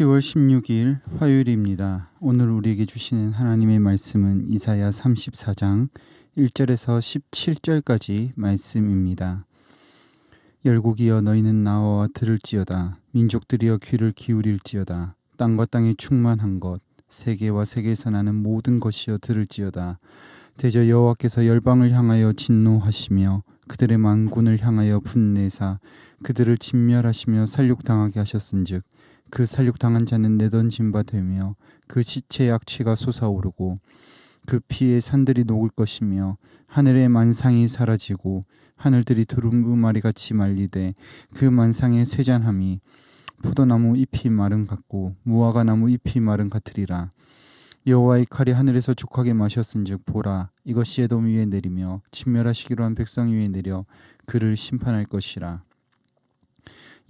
10월 16일 화요일입니다. 오늘 우리에게 주시는 하나님의 말씀은 이사야 34장 1절에서 17절까지 말씀입니다. 열국이여 너희는 나와 들을지어다. 민족들이여 귀를 기울일지어다. 땅과 땅에 충만한 것 세계와 세계에서 나는 모든 것이여 들을지어다. 대저 여호와께서 열방을 향하여 진노하시며 그들의 만군을 향하여 분내사 그들을 진멸하시며 살육당하게 하셨은즉 그 살육당한 자는 내던진 바 되며 그 시체의 악취가 솟아오르고 그 피에 산들이 녹을 것이며 하늘의 만상이 사라지고 하늘들이 두루마리 같이 말리되 그 만상의 쇠잔함이 포도나무 잎이 마른 같고 무화과 나무 잎이 마른 같으리라. 여호와의 칼이 하늘에서 족하게 마셨은즉 보라 이것이 에돔 위에 내리며 진멸하시기로 한 백성 위에 내려 그를 심판할 것이라.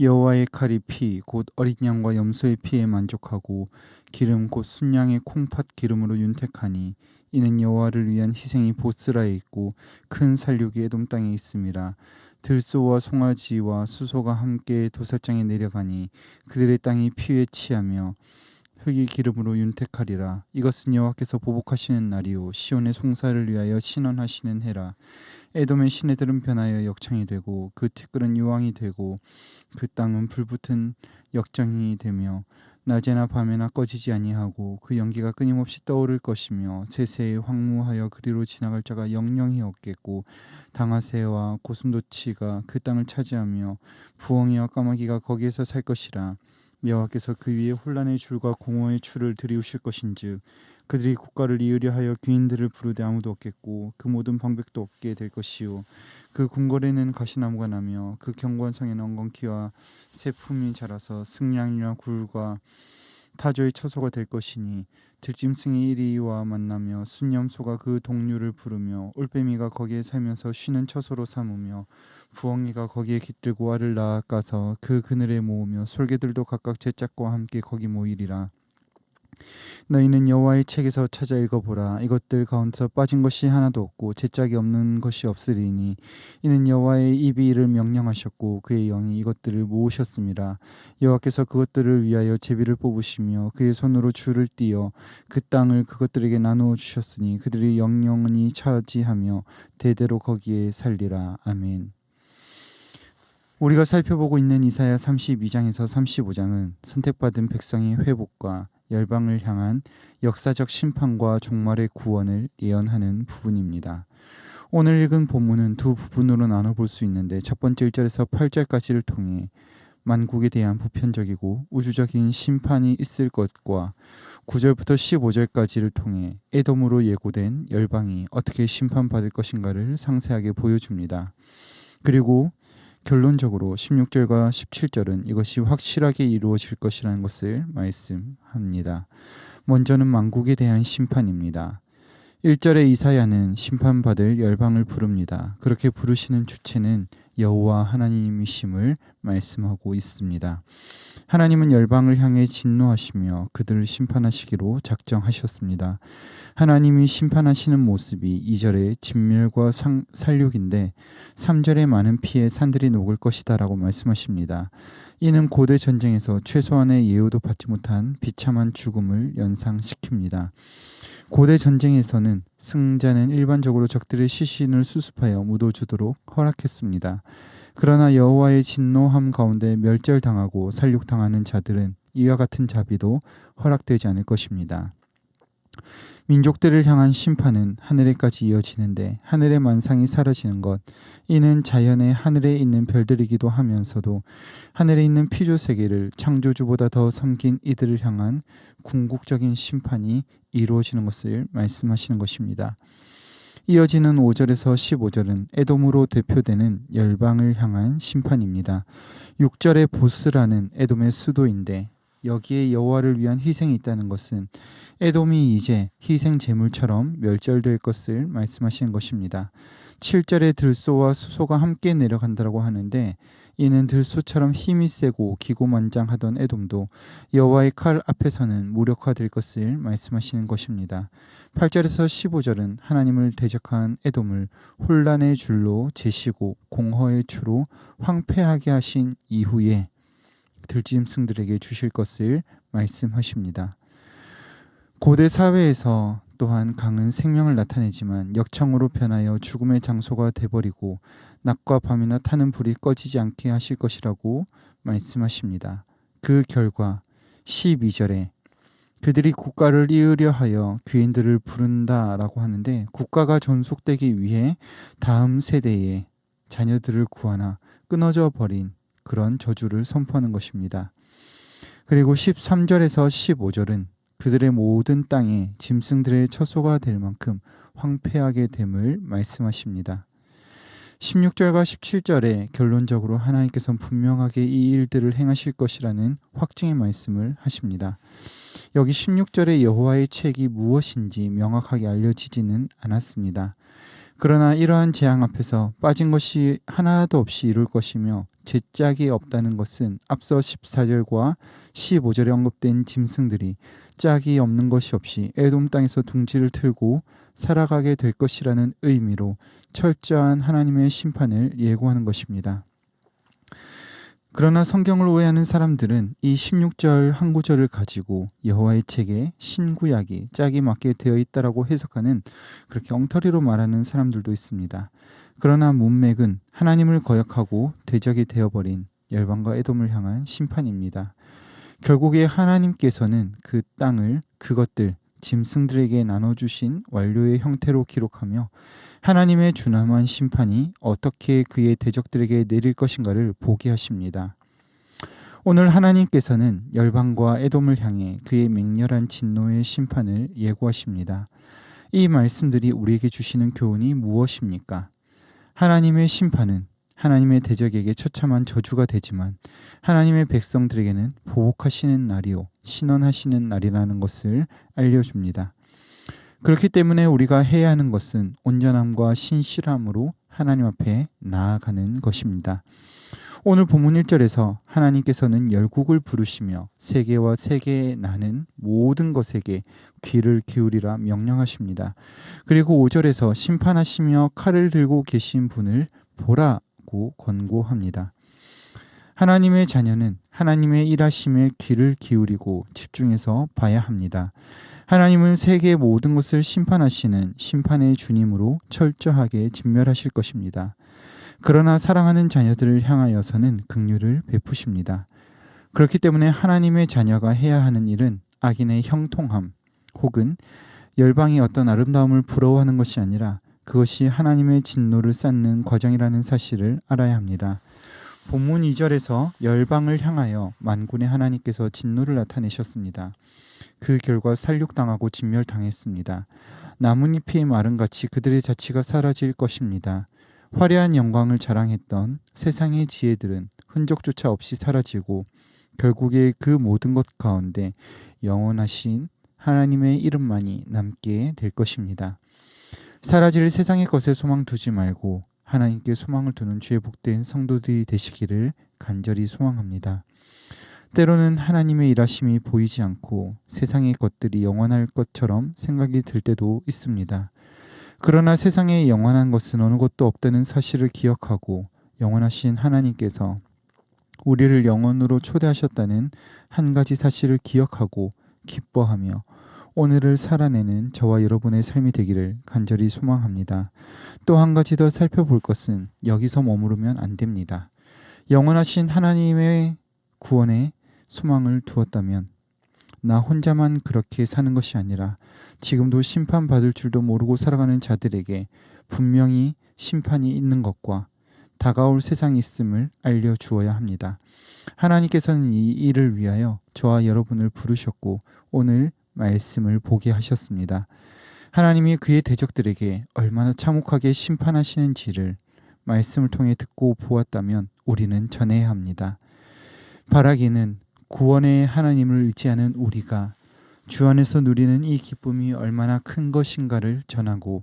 여호와의 칼이 피 곧 어린 양과 염소의 피에 만족하고 기름 곧 순양의 콩팥 기름으로 윤택하니 이는 여호와를 위한 희생이 보스라에 있고 큰 살육이 에돔 땅에 있음이라. 들소와 송아지와 수소가 함께 도살장에 내려가니 그들의 땅이 피에 취하며 흙이 기름으로 윤택하리라. 이것은 여호와께서 보복하시는 날이요 시온의 송사를 위하여 신원하시는 해라. 에돔의 시내들은 변하여 역청이 되고 그 티끌은 유황이 되고 그 땅은 불붙은 역정이 되며 낮에나 밤에나 꺼지지 아니하고 그 연기가 끊임없이 떠오를 것이며 세세에 황무하여 그리로 지나갈 자가 영영이 없겠고 당아새와 고슴도치가 그 땅을 차지하며 부엉이와 까마귀가 거기에서 살 것이라. 여호와께서 그 위에 혼란의 줄과 공허의 줄을 들이우실 것인즉 그들이 국가를 이으려 하여 귀인들을 부르되 아무도 없겠고 그 모든 방백도 없게 될 것이요 그 궁궐에는 가시나무가 나며 그 경관성에는 엉겅퀴와 새품이 자라서 승냥이와 굴과 타조의 처소가 될 것이니 들짐승이 이리와 만나며 순염소가 그 동류를 부르며 올빼미가 거기에 살면서 쉬는 처소로 삼으며 부엉이가 거기에 깃들고 알을 낳아가서 그 그늘에 모으며 솔개들도 각각 제 짝과 함께 거기 모이리라. 너희는 여호와의 책에서 찾아 읽어보라. 이것들 가운데서 빠진 것이 하나도 없고 제 짝이 없는 것이 없으리니 이는 여호와의 입이 이를 명령하셨고 그의 영이 이것들을 모으셨음이라. 여호와께서 그것들을 위하여 제비를 뽑으시며 그의 손으로 줄을 띄어 그 땅을 그것들에게 나누어 주셨으니 그들이 영영히 차지하며 대대로 거기에 살리라. 아멘. 우리가 살펴보고 있는 이사야 32장에서 35장은 선택받은 백성의 회복과 열방을 향한 역사적 심판과 종말의 구원을 예언하는 부분입니다. 오늘 읽은 본문은 두 부분으로 나눠볼 수 있는데 첫 번째 1절에서 8절까지를 통해 만국에 대한 보편적이고 우주적인 심판이 있을 것과 9절부터 15절까지를 통해 에돔으로 예고된 열방이 어떻게 심판받을 것인가를 상세하게 보여줍니다. 그리고 결론적으로 16절과 17절은 이것이 확실하게 이루어질 것이라는 것을 말씀합니다. 먼저는 만국에 대한 심판입니다. 1절의 이사야는 심판받을 열방을 부릅니다. 그렇게 부르시는 주체는 여호와 하나님이심을 말씀하고 있습니다. 하나님은 열방을 향해 진노하시며 그들을 심판하시기로 작정하셨습니다. 하나님이 심판하시는 모습이 2절의 진멸과 살육인데 3절의 많은 피에 산들이 녹을 것이다 라고 말씀하십니다. 이는 고대 전쟁에서 최소한의 예우도 받지 못한 비참한 죽음을 연상시킵니다. 고대 전쟁에서는 승자는 일반적으로 적들의 시신을 수습하여 묻어주도록 허락했습니다. 그러나 여호와의 진노함 가운데 멸절당하고 살육당하는 자들은 이와 같은 자비도 허락되지 않을 것입니다. 민족들을 향한 심판은 하늘에까지 이어지는데 하늘의 만상이 사라지는 것, 이는 자연의 하늘에 있는 별들이기도 하면서도 하늘에 있는 피조 세계를 창조주보다 더 섬긴 이들을 향한 궁극적인 심판이 이루어지는 것을 말씀하시는 것입니다. 이어지는 5절에서 15절은 에돔으로 대표되는 열방을 향한 심판입니다. 6절의 보스라는 에돔의 수도인데 여기에 여호와를 위한 희생이 있다는 것은 에돔이 이제 희생 제물처럼 멸절될 것을 말씀하시는 것입니다. 7절에 들소와 수소가 함께 내려간다고 하는데 이는 들소처럼 힘이 세고 기고만장하던 에돔도 여호와의 칼 앞에서는 무력화될 것을 말씀하시는 것입니다. 8절에서 15절은 하나님을 대적한 에돔을 혼란의 줄로 제시고 공허의 추로 황폐하게 하신 이후에 들짐승들에게 주실 것을 말씀하십니다. 고대 사회에서 또한 강은 생명을 나타내지만 역청으로 변하여 죽음의 장소가 돼버리고 낮과 밤이나 타는 불이 꺼지지 않게 하실 것이라고 말씀하십니다. 그 결과 12절에 그들이 국가를 이으려 하여 귀인들을 부른다라고 하는데, 국가가 존속되기 위해 다음 세대의 자녀들을 구하나 끊어져 버린 그런 저주를 선포하는 것입니다. 그리고 13절에서 15절은 그들의 모든 땅에 짐승들의 처소가 될 만큼 황폐하게 됨을 말씀하십니다. 16절과 17절에 결론적으로 하나님께서는 분명하게 이 일들을 행하실 것이라는 확증의 말씀을 하십니다. 여기 16절에 여호와의 책이 무엇인지 명확하게 알려지지는 않았습니다. 그러나 이러한 재앙 앞에서 빠진 것이 하나도 없이 이룰 것이며 제 짝이 없다는 것은 앞서 14절과 15절에 언급된 짐승들이 짝이 없는 것이 없이 에돔 땅에서 둥지를 틀고 살아가게 될 것이라는 의미로 철저한 하나님의 심판을 예고하는 것입니다. 그러나 성경을 오해하는 사람들은 이 16절 한 구절을 가지고 여호와의 책에 신구약이 짝이 맞게 되어 있다라고 해석하는, 그렇게 엉터리로 말하는 사람들도 있습니다. 그러나 문맥은 하나님을 거역하고 대적이 되어버린 열방과 에돔을 향한 심판입니다. 결국에 하나님께서는 그 땅을 그것들 짐승들에게 나눠주신 완료의 형태로 기록하며 하나님의 준엄한 심판이 어떻게 그의 대적들에게 내릴 것인가를 보게 하십니다. 오늘 하나님께서는 열방과 에돔을 향해 그의 맹렬한 진노의 심판을 예고하십니다. 이 말씀들이 우리에게 주시는 교훈이 무엇입니까? 하나님의 심판은 하나님의 대적에게 처참한 저주가 되지만 하나님의 백성들에게는 보복하시는 날이요 신원하시는 날이라는 것을 알려줍니다. 그렇기 때문에 우리가 해야 하는 것은 온전함과 신실함으로 하나님 앞에 나아가는 것입니다. 오늘 본문 1절에서 하나님께서는 열국을 부르시며 세계와 세계에 나는 모든 것에게 귀를 기울이라 명령하십니다. 그리고 5절에서 심판하시며 칼을 들고 계신 분을 보라고 권고합니다. 하나님의 자녀는 하나님의 일하심에 귀를 기울이고 집중해서 봐야 합니다. 하나님은 세계의 모든 것을 심판하시는 심판의 주님으로 철저하게 진멸하실 것입니다. 그러나 사랑하는 자녀들을 향하여서는 긍휼을 베푸십니다. 그렇기 때문에 하나님의 자녀가 해야 하는 일은 악인의 형통함 혹은 열방이 어떤 아름다움을 부러워하는 것이 아니라 그것이 하나님의 진노를 쌓는 과정이라는 사실을 알아야 합니다. 본문 2절에서 열방을 향하여 만군의 하나님께서 진노를 나타내셨습니다. 그 결과 살육당하고 진멸당했습니다. 나뭇잎이 마른 같이 그들의 자치가 사라질 것입니다. 화려한 영광을 자랑했던 세상의 지혜들은 흔적조차 없이 사라지고 결국에 그 모든 것 가운데 영원하신 하나님의 이름만이 남게 될 것입니다. 사라질 세상의 것에 소망 두지 말고 하나님께 소망을 두는 주의 복된 성도들이 되시기를 간절히 소망합니다. 때로는 하나님의 일하심이 보이지 않고 세상의 것들이 영원할 것처럼 생각이 들 때도 있습니다. 그러나 세상에 영원한 것은 어느 것도 없다는 사실을 기억하고 영원하신 하나님께서 우리를 영원으로 초대하셨다는 한 가지 사실을 기억하고 기뻐하며 오늘을 살아내는 저와 여러분의 삶이 되기를 간절히 소망합니다. 또 한 가지 더 살펴볼 것은 여기서 머무르면 안 됩니다. 영원하신 하나님의 구원에 소망을 두었다면 나 혼자만 그렇게 사는 것이 아니라 지금도 심판받을 줄도 모르고 살아가는 자들에게 분명히 심판이 있는 것과 다가올 세상이 있음을 알려주어야 합니다. 하나님께서는 이 일을 위하여 저와 여러분을 부르셨고 오늘 말씀을 보게 하셨습니다. 하나님이 그의 대적들에게 얼마나 참혹하게 심판하시는지를 말씀을 통해 듣고 보았다면 우리는 전해야 합니다. 바라기는 구원의 하나님을 의지하는 우리가 주 안에서 누리는 이 기쁨이 얼마나 큰 것인가를 전하고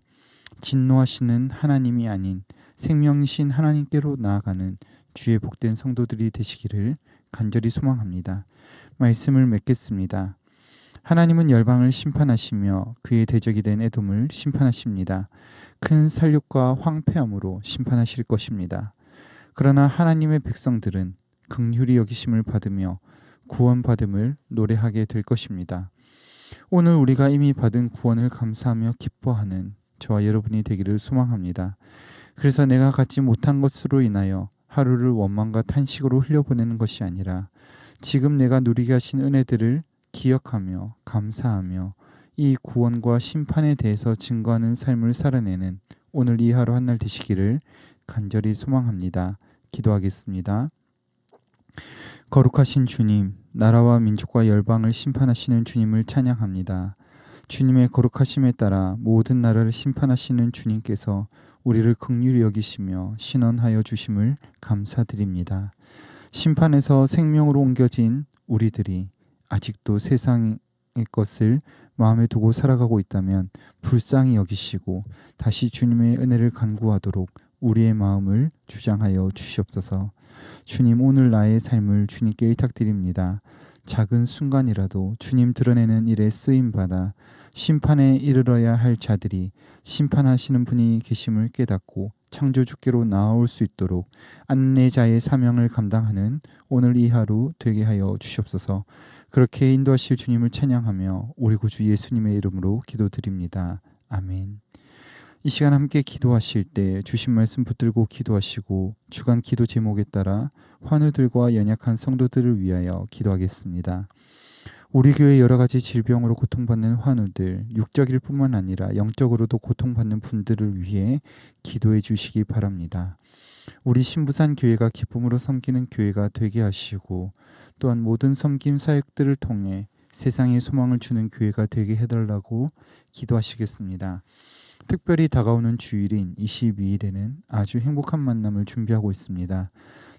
진노하시는 하나님이 아닌 생명이신 하나님께로 나아가는 주의 복된 성도들이 되시기를 간절히 소망합니다. 말씀을 맺겠습니다. 하나님은 열방을 심판하시며 그의 대적이 된 에돔을 심판하십니다. 큰 살육과 황폐함으로 심판하실 것입니다. 그러나 하나님의 백성들은 긍휼히 여기심을 받으며 구원받음을 노래하게 될 것입니다. 오늘 우리가 이미 받은 구원을 감사하며 기뻐하는 저와 여러분이 되기를 소망합니다. 그래서 내가 갖지 못한 것으로 인하여 하루를 원망과 탄식으로 흘려보내는 것이 아니라 지금 내가 누리게 하신 은혜들을 기억하며 감사하며 이 구원과 심판에 대해서 증거하는 삶을 살아내는 오늘 이 하루 한날 되시기를 간절히 소망합니다. 기도하겠습니다. 거룩하신 주님, 나라와 민족과 열방을 심판하시는 주님을 찬양합니다. 주님의 거룩하심에 따라 모든 나라를 심판하시는 주님께서 우리를 긍휼히 여기시며 신원하여 주심을 감사드립니다. 심판에서 생명으로 옮겨진 우리들이 아직도 세상의 것을 마음에 두고 살아가고 있다면 불쌍히 여기시고 다시 주님의 은혜를 간구하도록 우리의 마음을 주장하여 주시옵소서. 주님, 오늘 나의 삶을 주님께 의탁드립니다. 작은 순간이라도 주님 드러내는 일에 쓰임받아 심판에 이르러야 할 자들이 심판하시는 분이 계심을 깨닫고 창조주께로 나아올 수 있도록 안내자의 사명을 감당하는 오늘 이 하루 되게 하여 주시옵소서. 그렇게 인도하실 주님을 찬양하며 우리 구주 예수님의 이름으로 기도드립니다. 아멘. 이 시간 함께 기도하실 때 주신 말씀 붙들고 기도하시고 주간 기도 제목에 따라 환우들과 연약한 성도들을 위하여 기도하겠습니다. 우리 교회 여러 가지 질병으로 고통받는 환우들, 육적일 뿐만 아니라 영적으로도 고통받는 분들을 위해 기도해 주시기 바랍니다. 우리 신부산 교회가 기쁨으로 섬기는 교회가 되게 하시고 또한 모든 섬김 사역들을 통해 세상에 소망을 주는 교회가 되게 해달라고 기도하시겠습니다. 특별히 다가오는 주일인 22일에는 아주 행복한 만남을 준비하고 있습니다.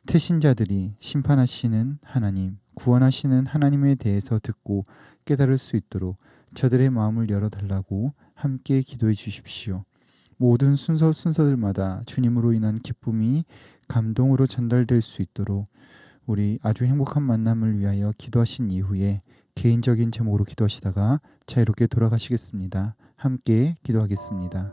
태신자들이 심판하시는 하나님, 구원하시는 하나님에 대해서 듣고 깨달을 수 있도록 저들의 마음을 열어달라고 함께 기도해 주십시오. 모든 순서들마다 주님으로 인한 기쁨이 감동으로 전달될 수 있도록 우리 아주 행복한 만남을 위하여 기도하신 이후에 개인적인 제목으로 기도하시다가 자유롭게 돌아가시겠습니다. 함께 기도하겠습니다.